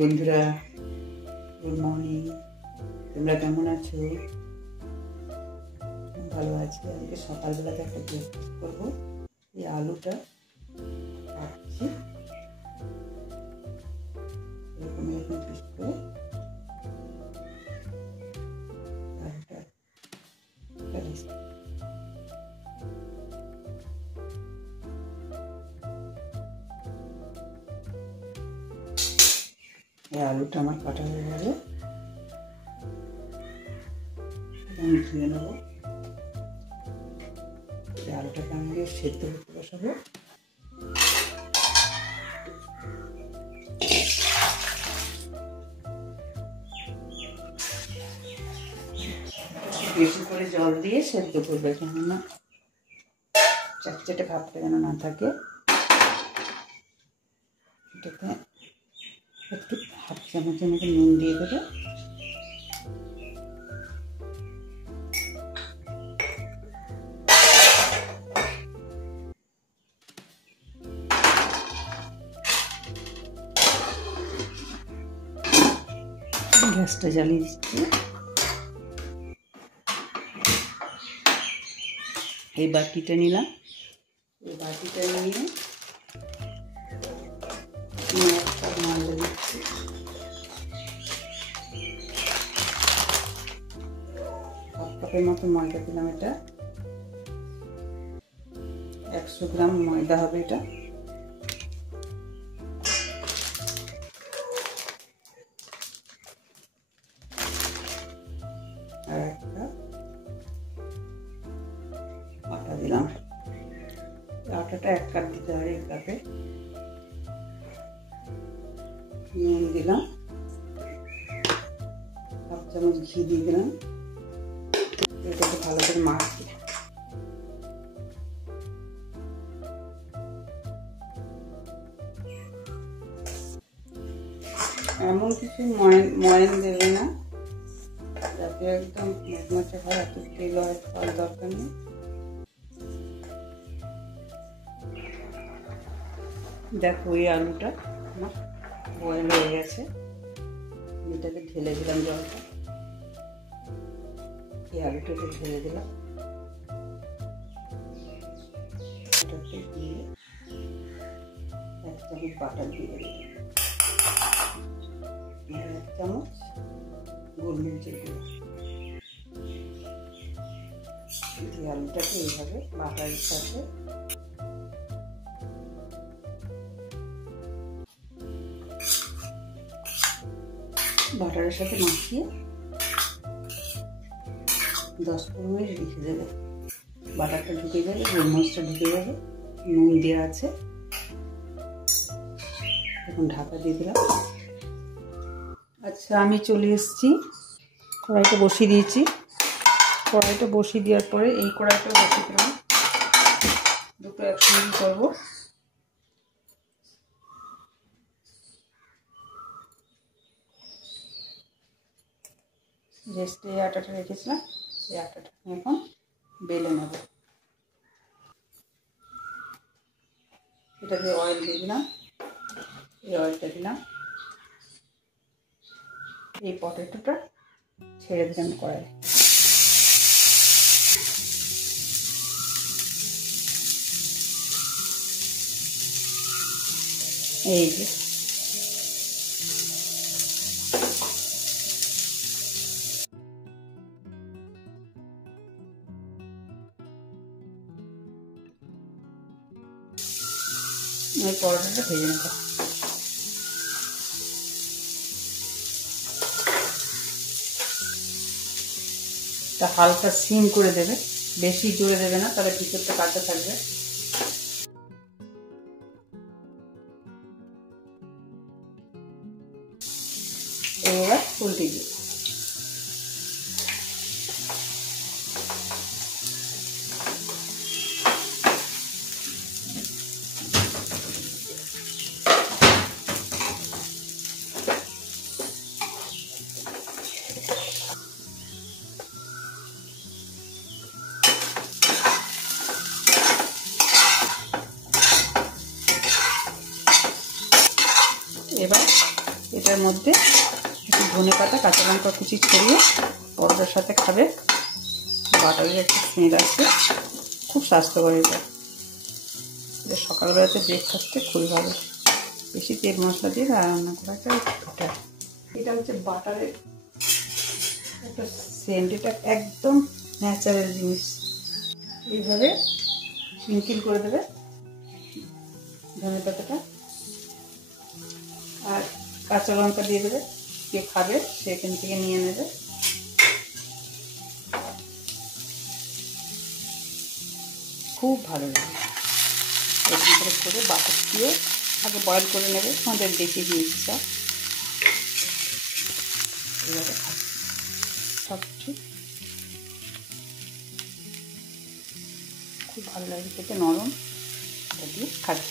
বন্ধুরা, good morning. তোমরা কেমন আছো? ভালো আছি। আজকে সকালবেলাতে একটা ব্রেকফাস্ট করবো। এই আলুটা কাটছি এরকম এরকম পিস করে। এই আলুটা আমার কাটা হয়ে গেল, আমি ধুয়ে নেবো। এই আলুটাকে আমি সেদ্ধ করতে বসাবো। বেশি করে জল দিয়ে সেদ্ধ করবে, কেননা চটচটে ভাবটা যেন না থাকে। এটাতে একটু হাফ চামচের মতো নুন দিয়ে দেবে। গ্যাসটা জ্বালিয়ে দিচ্ছি। এই বাটিটা নিলাম। এই বাটিটা নিয়ে ময়দা দিচ্ছি। হাফ কাপের মতো ময়দা দিলাম। এটা 100 গ্রাম ময়দা হবে এটা। আর এক কাপ আটা দিলাম। আটাটা 1 কাপ দিতে হবে। এই কাপে নুন দিলাম, হাফ চামচ ঘি দিয়ে দিলাম। এটাকে ভালো করে মাখছি। এমন কিছু ময়ান দেবে না যাতে একদম মচমচে হয়, এত তেল হওয়ার দরকার নেই। দেখো, এই আলুটা আমার বয়েল হয়ে গেছে। এটাকে ঢেলে দিলাম জলটা। এই আলুটাকে ঢেলে দিলাম। এটাতে দিয়ে 1 চামচ বাটার দিয়ে দিলাম, 1 চামচ গোলমরিচের গুঁড়ো। এই আলুটাকে এইভাবে বাটারের সাথে মাখিয়ে 10-15 মিনিট রেখে দেবে। বাটারটা ঢুকে যাবে, গোলমরিচটা ঢুকে যাবে, নুন দেওয়া আছে। এখন ঢাকা দিয়ে দিলাম। আচ্ছা, আমি চলে এসেছি। কড়াইটা বসিয়ে দিয়েছি। কড়াইটা বসিয়ে দেওয়ার পরে এই কড়াইটা বসিয়ে দিলাম। দুটো একসঙ্গে করবো। রেস্টে এই আটাটা রেখেছিলাম, এই আটাটা এখন বেলে নেব। এটাতে অয়েল দিয়ে দিলাম। এই অয়েলটা দিলাম। এই পটেটোটা ছেড়ে দিলাম কড়াই। এই যে এই পরোটাটা ভেজে নেব। তা হালকা সিম করে দেবে, বেশি জোরে দেবে না, তাহলে ভিতরটা কাঁচা থাকবে। এবার উল্টে দিই। এবার এটার এটার মধ্যে একটু ধনেপাতা কাঁচা লঙ্কা কুচি ছড়িয়ে পরোটার সাথে খাবে। বাটারের একটা স্মেল আসবে, খুব স্বাস্থ্যকর এটা। সকালবেলাতে ব্রেকফাস্টে খুবই ভালো, বেশি তেল মশলা দিয়ে রান্না করা এটা। এটা হচ্ছে বাটারের একটা সেন্ট, এটা একদম ন্যাচারাল জিনিস। এইভাবে স্প্রিঙ্কেল করে দেবে ধনেপাতাটা, আর কাঁচা লঙ্কা দিয়ে দেবে। যে খাবে সে এখান থেকে নিয়ে নেবে। খুব ভালো লাগে। এরকম করে বাটার দিয়ে আগে বয়েল করে নেবে, আমাদের দেশি জিনিস সব। এবারে সব ঠিক খুব ভালো লাগে খেতে, নরম। এটা দিয়ে খাবে।